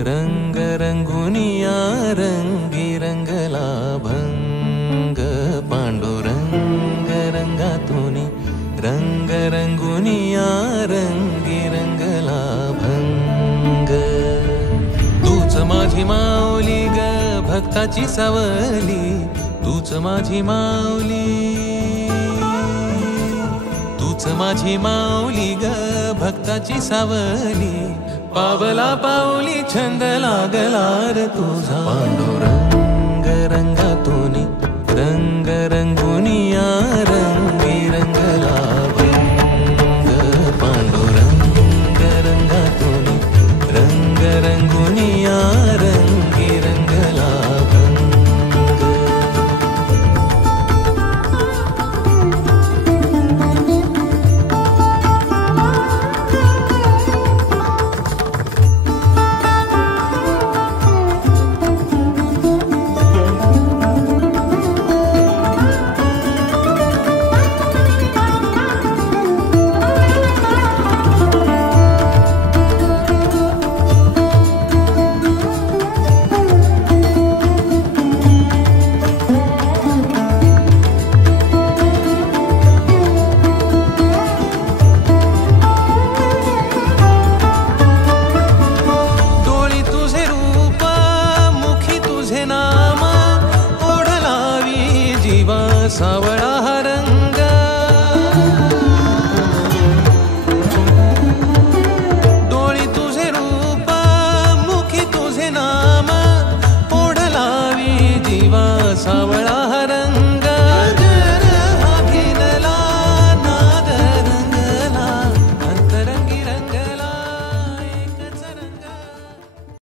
रंग रंगुनिया रंगी रंगला भंग पांडुरंग रंगातुनी रंग रंगुनिया रंगी रंगला भंग तूच माझी माऊली ग भक्ताची सावली तूच माझी माऊली तूच माझी माऊली ग भक्ताची सावली पावला पाऊली छंद लागला रे तुझा पांडुरंग रंगातुनी रंग रंगुनिया रंग